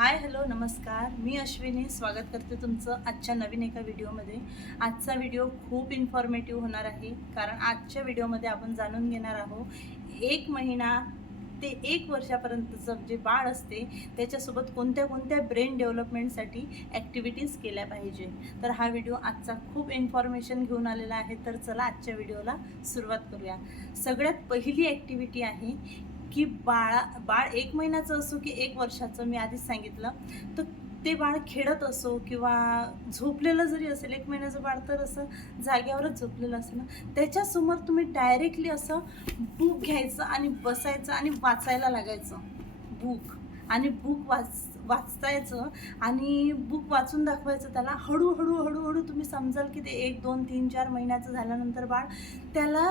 Hi hello नमस्कार. मी अश्विनी. स्वागत करते तुमचं आजच्या नवीन एका व्हिडिओमध्ये. आजचा व्हिडिओ खूप इन्फॉर्मेटिव्ह होणार आहे. कारण आजच्या व्हिडिओमध्ये आपण जाणून घेणार आहोत एक महिना ते एक वर्षापर्यंतचं जे बाळ असते त्याच्यासोबत कोणत्या कोणत्या ब्रेन डेव्हलपमेंटसाठी ॲक्टिव्हिटीज केल्या पाहिजे? तर हा व्हिडिओ आजचा खूप इन्फॉर्मेशन घेऊन आलेला आहे. तर चला आजच्या व्हिडिओला सुरुवात करूया. सगळ्यात पहिली ॲक्टिव्हिटी आहे की बाळा बाळ एक महिन्याचं असो की एक वर्षाचं मी आधीच सांगितलं तर ते बाळ खेळत असो किंवा झोपलेलं जरी असेल एक महिन्याचं बाळ तर असं जाग्यावरच झोपलेलं असेल ना त्याच्यासमोर तुम्ही डायरेक्टली असं बुक घ्यायचं आणि बसायचं आणि वाचायला लागायचं. बुक आणि बुक वाच वाचतायचं आणि बुक वाचून दाखवायचं त्याला. हळूहळू हळूहळू तुम्ही समजाल की ते एक दोन तीन चार महिन्याचं झाल्यानंतर बाळ त्याला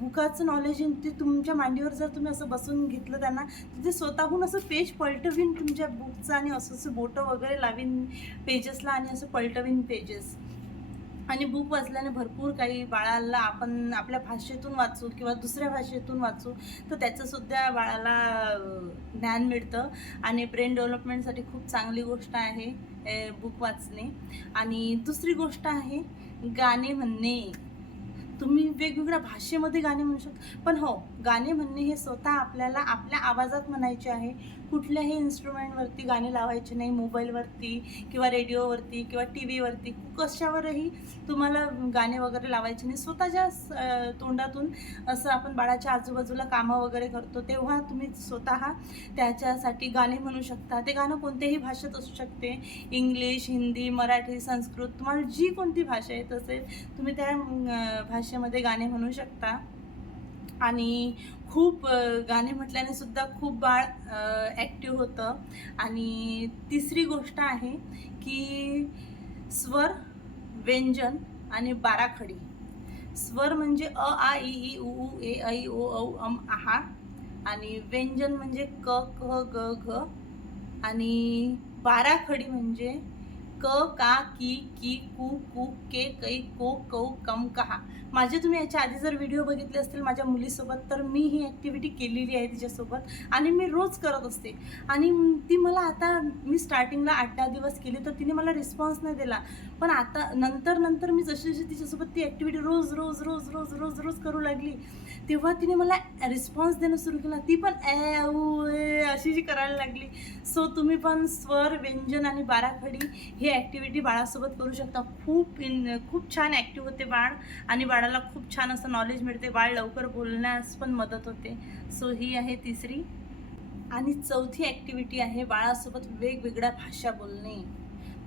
बुकाचं नॉलेज येईन ते तुमच्या मांडीवर जर तुम्ही असं बसून घेतलं त्यांना तर ते स्वतःहून असं पेज पलटवीन तुमच्या बुकचं आणि असं असं बोटं वगैरे लावीन पेजेसला आणि असं पलटवीन पेजेस आणि बुक वाचल्याने भरपूर काही बाळाला आपण आपल्या भाषेतून वाचू किंवा दुसऱ्या भाषेतून वाचू तर त्याचंसुद्धा बाळाला ज्ञान मिळतं. आणि ब्रेन डेव्हलपमेंटसाठी खूप चांगली गोष्ट आहे बुक वाचणे. आणि दुसरी गोष्ट आहे गाणे म्हणणे. तुम्ही वेगवेगळ्या भाषेमध्ये गाणे म्हणू शकता. पण हो गाणे म्हणणे हे स्वतः आपल्याला आपल्या आवाजात म्हणायचे आहे. कुठल्याही इन्स्ट्रुमेंटवरती गाणे लावायचे नाही. मोबाईलवरती किंवा रेडिओवरती किंवा टी व्हीवरती कशावरही तुम्हाला गाणे वगैरे लावायचे नाही. स्वतःच्या तोंडातून असं आपण बाळाच्या आजूबाजूला कामं वगैरे करतो तेव्हा तुम्ही स्वतः त्याच्यासाठी गाणे म्हणू शकता. ते गाणं कोणत्याही भाषेत असू शकते. इंग्लिश हिंदी मराठी संस्कृत तुम्हाला जी कोणती भाषा येत असेल तुम्ही त्या भाषेमध्ये गाणे म्हणू शकता. आणि खूप गाणे म्हटल्याने सुद्धा खूप बाळ ॲक्टिव्ह होतं. आणि तिसरी गोष्ट आहे की स्वर व्यंजन आणि बाराखडी. स्वर म्हणजे अ आ इ ई उ ऊ ए ऐ ओ औ अम आहा. आणि व्यंजन म्हणजे क क ग घ. आणि बाराखडी म्हणजे क का की की कु कु के कै को कौ कम कहा. माझे तुम्ही याच्या आधी जर व्हिडिओ बघितले असतील माझ्या मुलीसोबत तर मी ही ॲक्टिव्हिटी केलेली आहे तिच्यासोबत आणि मी रोज करत असते. आणि ती मला आता मी स्टार्टिंगला आठ दहा दिवस केली तर तिने मला रिस्पॉन्स नाही दिला. पण आता नंतर नंतर मी जशी जशी तिच्यासोबत ती ॲक्टिव्हिटी रोज रोज रोज रोज रोज रोज करू लागली तेव्हा तिने मला रिस्पॉन्स देणं सुरू केला. ती पण ए ए अशी जी करायला लागली. सो तुम्ही पण स्वर व्यंजन आणि बाराखडी हे ॲक्टिव्हिटी बाळासोबत करू शकता. खूप इन खूप छान ॲक्टिव्ह होते बाळ आणि बाळाला खूप छान असं नॉलेज मिळते. बाळ लवकर बोलण्यास पण मदत होते. सो ही आहे तिसरी आणि चौथी ॲक्टिव्हिटी आहे बाळासोबत वेगवेगळ्या भाषा बोलणे.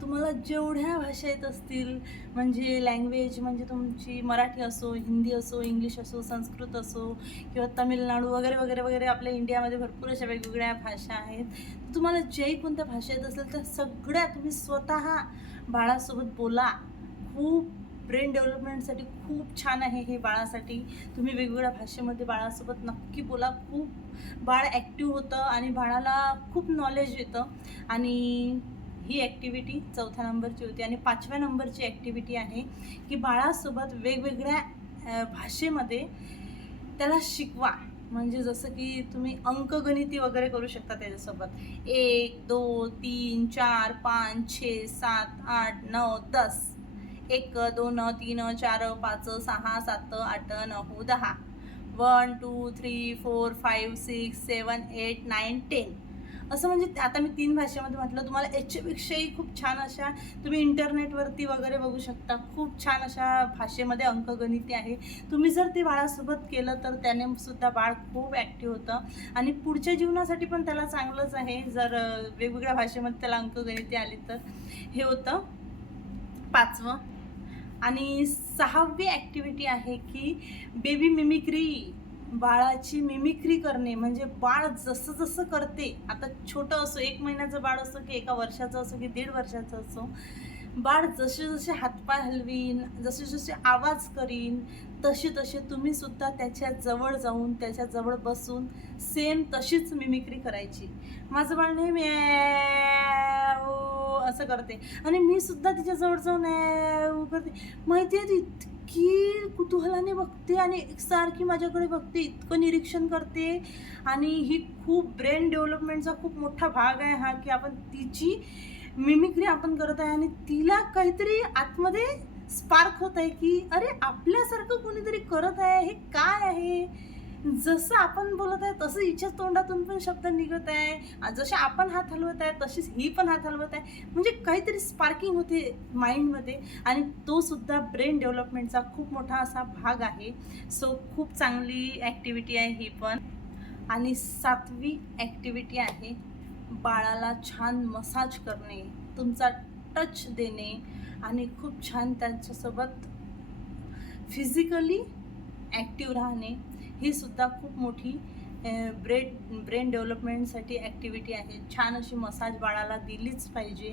तुम्हाला जेवढ्या भाषा येत असतील म्हणजे लँग्वेज म्हणजे तुमची मराठी असो हिंदी असो इंग्लिश असो संस्कृत असो किंवा तमिळनाडू वगैरे वगैरे वगैरे आपल्या इंडियामध्ये भरपूर अशा वेगवेगळ्या भाषा आहेत. तुम्हाला जे कोणत्या भाषा येत असेल त्या सगळ्या तुम्ही स्वतः बाळासोबत बोला. खूप ब्रेन डेव्हलपमेंटसाठी खूप छान आहे हे बाळासाठी. तुम्ही वेगवेगळ्या भाषेमध्ये बाळासोबत नक्की बोला. खूप बाळ ॲक्टिव्ह होतं आणि बाळाला खूप नॉलेज येतं. आणि ही ॲक्टिव्हिटी चौथ्या नंबरची होती आणि पाचव्या नंबरची ॲक्टिव्हिटी आहे की बाळासोबत वेगवेगळ्या भाषेमध्ये त्याला शिकवा. म्हणजे जसं की तुम्ही अंकगणिती वगैरे करू शकता त्याच्यासोबत. एक दोन तीन चार पाच छे सात आठ नऊ दस. एक दोन तीन चार पाच सहा सात आठ नऊ दहा. One two three four five six seven eight nine ten. असं म्हणजे आता मी तीन भाषेमध्ये म्हटलं तुम्हाला याच्यापेक्षाही खूप छान अशा तुम्ही इंटरनेटवरती वगैरे बघू शकता. खूप छान अशा भाषेमध्ये अंकगणिती आहे. तुम्ही जर ते बाळासोबत केलं तर त्याने सुद्धा बाळ खूप ॲक्टिव्ह होतं. आणि पुढच्या जीवनासाठी पण त्याला चांगलंच आहे. जर वेगवेगळ्या भाषेमध्ये त्याला अंकगणिती आली तर. हे होतं पाचवं. आणि सहावी ॲक्टिव्हिटी आहे की बेबी मिमिक्री बाळाची मिमिक्री करणे म्हणजे बाळ जसं जसं करते आता छोटं असो एक महिन्याचं बाळ असो की एका वर्षाचं असो की दीड वर्षाचं असो बाळ जसे जसे हातपाय हलवीन जसे जसे आवाज करीन तसे तसे तुम्ही सुद्धा त्याच्याजवळ जाऊन त्याच्याजवळ बसून सेम तशीच मिमिक्री करायची. माझं बाळ नेहमी असं करते. आणि मी सुद्धा तिच्याजवळ जाऊन करते. माहिती आहे ती इतकी कुतूहलाने बघते आणि एकसारखी माझ्याकडे बघते इतकं निरीक्षण करते. आणि ही खूप ब्रेन डेव्हलपमेंटचा खूप मोठा भाग आहे हा की आपण तिची मिमिक्री आपण करत आहे आणि तिला काहीतरी आतमध्ये स्पार्क होत आहे की अरे आपल्यासारखं कोणीतरी करत आहे हे काय आहे? जसं आपण बोलत आहे तसं हिच्या तोंडातून पण शब्द निघत आहे. जसे आपण हात हलवत आहे तशीच ही पण हात हलवत आहे. म्हणजे काहीतरी स्पार्किंग होते माइंडमध्ये आणि तो सुद्धा ब्रेन डेव्हलपमेंटचा खूप मोठा असा भाग आहे. सो खूप चांगली ॲक्टिव्हिटी आहे ही पण. आणि सातवी ॲक्टिव्हिटी आहे बाळाला छान मसाज करणे तुमचा टच देणे आणि खूप छान त्यांच्यासोबत फिजिकली ॲक्टिव्ह राहणे. ही सुद्धा खूप मोठी ब्रेड ब्रेन डेव्हलपमेंटसाठी ॲक्टिव्हिटी आहे. छान अशी मसाज बाळाला दिलीच पाहिजे.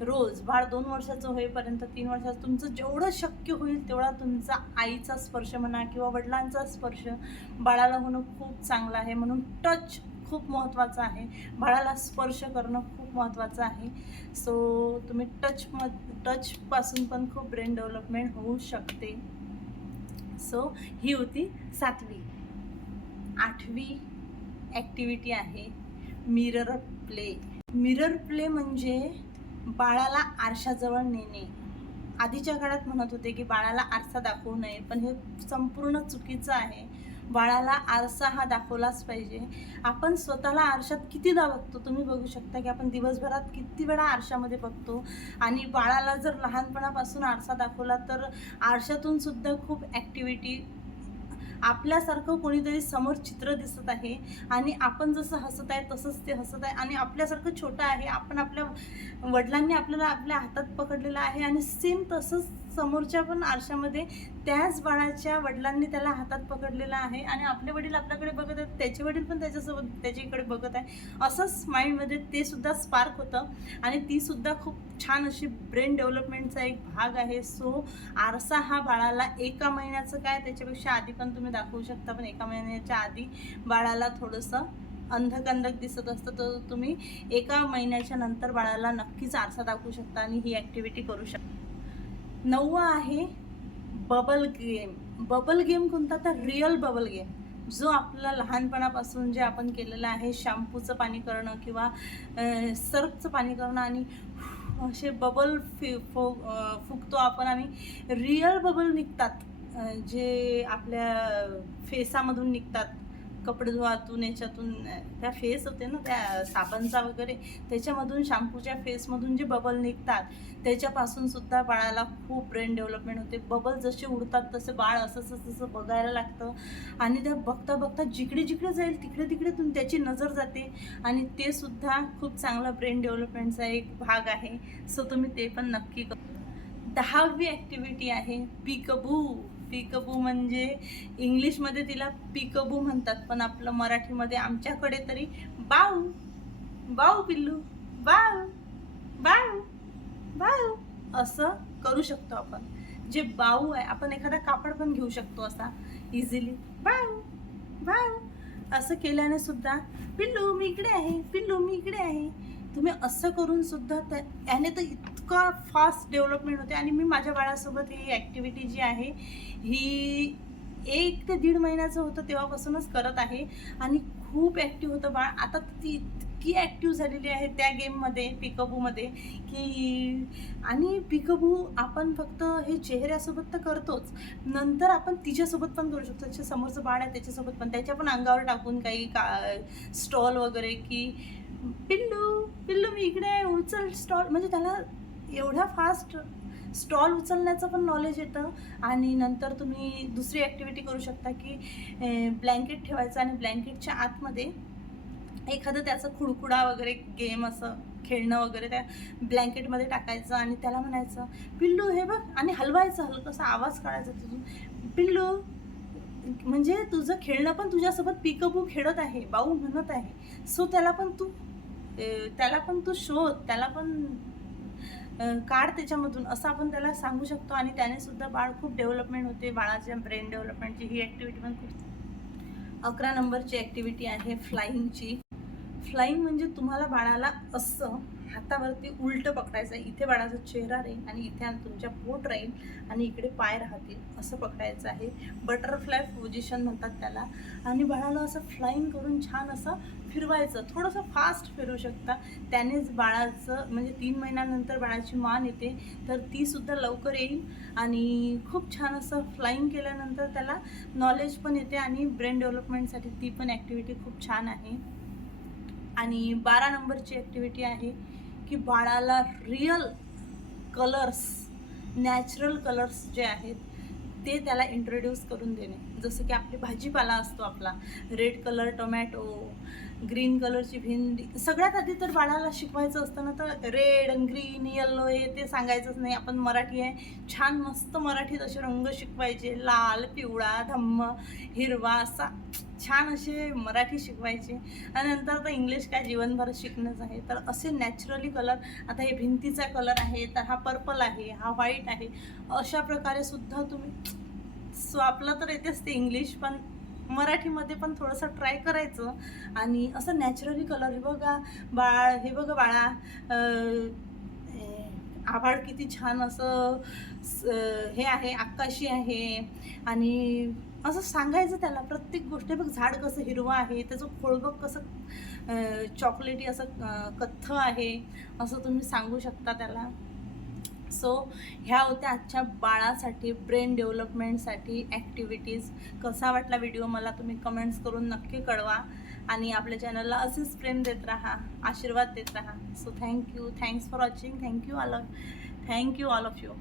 रोज बाळ दोन वर्षाचं होईपर्यंत तीन वर्षाचं तुमचं जेवढं शक्य होईल तेवढा तुमचा आईचा स्पर्श म्हणा किंवा वडिलांचा स्पर्श बाळाला होणं खूप चांगलं आहे. म्हणून टच खूप महत्त्वाचं आहे. बाळाला स्पर्श करणं खूप महत्त्वाचं आहे. सो तुम्ही टच म टचपासून पण खूप ब्रेन डेव्हलपमेंट होऊ शकते. सो ही होती सातवी. आठवी ॲक्टिव्हिटी आहे मिरर प्ले मिरर प्ले म्हणजे बाळाला आरशाजवळ नेणे. आधीच्या काळात म्हणत होते की बाळाला आरसा दाखवू नये पण हे संपूर्ण चुकीचं आहे. बाळाला आरसा हा दाखवलाच पाहिजे. आपण स्वतःला आरशात कितीदा बघतो तुम्ही बघू शकता की आपण दिवसभरात किती वेळा आरशामध्ये बघतो. आणि बाळाला जर लहानपणापासून आरसा दाखवला तर आरशातून सुद्धा खूप ॲक्टिव्हिटी आपल्यासारखं कोणीतरी समोर चित्र दिसत आहे आणि आपण जसं हसत आहे तसंच ते हसत आहे. आणि आपल्यासारखं छोटं आहे. आपण आपल्या वडिलांनी आपल्याला आपल्या हातात पकडलेलं आहे आणि सेम तसंच समोरच्या पण आरशामध्ये त्याच बाळाच्या वडिलांनी त्याला हातात पकडलेला आहे आणि आपले वडील आपल्याकडे बघत आहेत त्याचे वडील पण त्याच्यासोबत त्याच्याकडे बघत आहे असंच माइंडमध्ये ते सुद्धा स्पार्क होतं आणि ती सुद्धा खूप छान अशी ब्रेन डेव्हलपमेंटचा एक भाग आहे. सो आरसा हा बाळाला एका महिन्याचं काय त्याच्यापेक्षा आधी पण तुम्ही दाखवू शकता पण एका महिन्याच्या आधी बाळाला थोडंसं अंधकंदक दिसत असतं तर तुम्ही एका महिन्याच्या नंतर बाळाला नक्कीच आरसा दाखवू शकता आणि ही ॲक्टिव्हिटी करू शकता. नववा आहे बबल गेम बबल गेम कोणता? तर रिअल बबल गेम जो आपला लहानपणापासून जे आपण केलेलं आहे शॅम्पूचं पाणी करणं किंवा सर्फचं पाणी करणं आणि असे बबल फि फो फुकतो आपण आणि रिअल बबल निघतात. जे आपल्या फेसामधून निघतात. कपडे धुवातून याच्यातून त्या फेस होते ना त्या साबणचा वगैरे त्याच्यामधून शॅम्पूच्या फेसमधून जे बबल निघतात त्याच्यापासून सुद्धा बाळाला खूप ब्रेन डेव्हलपमेंट होते. बबल जसे उडतात तसे बाळ असं असं तसं बघायला लागतं. आणि त्या बघता बघता जिकडे जिकडे जाईल तिकडे तिकडे तुम त्याची नजर जाते. आणि ते सुद्धा खूप चांगला ब्रेन डेव्हलपमेंटचा एक भाग आहे. सो तुम्ही ते पण नक्की कर. दहावी ॲक्टिव्हिटी आहे पिकबू. पिकबू म्हणजे इंग्लिशमध्ये तिला पिकबू म्हणतात पण आपलं मराठीमध्ये आमच्याकडे तरी बाऊ बाऊ पिल्लू बाऊ बाऊ बाऊ असं करू शकतो आपण. जे बाऊ आहे आपण एखादा कापड पण घेऊ शकतो असा इझिली बाऊ बाऊ असं केल्याने सुद्धा पिल्लू मी इकडे आहे पिल्लू मी इकडे आहे. तुम्ही असं करून सुद्धा त्याने तर इतका फास्ट डेव्हलपमेंट होते आणि मी माझ्या बाळासोबत ही ॲक्टिव्हिटी जी आहे ही एक ते दीड महिन्याचं होतं तेव्हापासूनच करत आहे आणि खूप ॲक्टिव्ह होतं बाळ. आता ती इतकी ॲक्टिव्ह झालेली आहे त्या गेममध्ये पिकअबूमध्ये की आणि पिकअबू आपण फक्त हे चेहऱ्यासोबत तर करतोच. नंतर आपण तिच्यासोबत पण करू शकतो. त्याच्या समोरचं बाळ आहे त्याच्यासोबत पण. त्याच्या पण अंगावर टाकून काही का स्टॉल वगैरे की पिल्लू पिल्लू मी इकडे आहे उचल स्टॉल म्हणजे त्याला एवढा फास्ट स्टॉल उचलण्याचं पण नॉलेज येतं. आणि नंतर तुम्ही दुसरी ॲक्टिव्हिटी करू शकता की ब्लँकेट ठेवायचं आणि ब्लँकेटच्या आतमध्ये एखादं त्याचं खुडखुडा वगैरे गेम असं खेळणं वगैरे त्या ब्लँकेटमध्ये टाकायचं आणि त्याला म्हणायचं पिल्लू हे बघ. आणि हलवायचं हलकसा आवाज काढायचा तुझं पिल्लू म्हणजे तुझं खेळणं पण तुझ्यासोबत पिकअपू खेळत आहे बाऊ म्हणत आहे. सो त्याला पण तू त्याला पण तू शोध त्याला पण काढ त्याच्यामधून असं आपण त्याला सांगू शकतो. आणि त्याने सुद्धा बाळ खूप डेव्हलपमेंट होते. बाळाच्या ब्रेन डेव्हलपमेंटची ही ॲक्टिव्हिटी पण खूप अकरा नंबरची ॲक्टिव्हिटी आहे फ्लाईंगची फ्लाईंग म्हणजे तुम्हाला बाळाला असं हातावरती उलटं पकडायचं आहे. इथे बाळाचा चेहरा राहील आणि इथे तुमच्या पोट राहील आणि इकडे पाय राहतील असं पकडायचं आहे. बटरफ्लाय पोझिशन म्हणतात त्याला. आणि बाळाला असं फ्लाईंग करून छान असं फिरवायचं थोडंसं फास्ट फिरू शकता. त्यानेच बाळाचं म्हणजे तीन महिन्यानंतर बाळाची मान येते. तर ती सुद्धा लवकर येईल. आणि खूप छान असं फ्लाईंग केल्यानंतर त्याला नॉलेज पण येते आणि ब्रेन डेव्हलपमेंटसाठी ती पण ॲक्टिव्हिटी खूप छान आहे. आणि बारा नंबरची ॲक्टिव्हिटी आहे की बाळाला रिअल कलर्स नॅचरल कलर्स जे आहेत ते त्याला इंट्रोड्यूस करून देणे. जसं की आपली भाजीपाला असतो आपला. रेड कलर टोमॅटो ग्रीन कलरची भेंडी सगळ्यात आधी तर बाळाला शिकवायचं असतं ना तर रेड ग्रीन येल्लो हे ते सांगायचंच नाही. आपण मराठी आहे. छान मस्त मराठीत असे रंग शिकवायचे. लाल पिवळा धम्म हिरवा असा छान असे मराठी शिकवायचे. आणि नंतर तर इंग्लिश काय जीवनभर शिकणंच आहे. तर असे नॅचरली कलर आता हे भिंतीचा कलर आहे तर हा पर्पल आहे हा व्हाईट आहे. अशा प्रकारे सुद्धा तुम्ही सो आपलं तर येतेच ते इंग्लिश पण मराठीमध्ये पण थोडंसं ट्राय करायचं. आणि असं नॅचरली कलर हे बघा बाळ हे बघा बाळा आभाळ किती छान असं स- हे आहे आकाशी आहे. आणि असं सांगायचं त्याला प्रत्येक गोष्ट बघ झाड कसं हिरवं आहे त्याचं खोळ बघ कसं चॉकलेटी असं कथ्थ आहे असं तुम्ही सांगू शकता त्याला. सो ह्या होत्या आजच्या बाळासाठी ब्रेन डेव्हलपमेंटसाठी ॲक्टिव्हिटीज कसा वाटला व्हिडिओ मला तुम्ही कमेंट्स करून नक्की कळवा. आणि आपल्या चॅनलला असेच प्रेम देत राहा आशीर्वाद देत राहा. So thank you thanks for watching thank you all of thank you all of you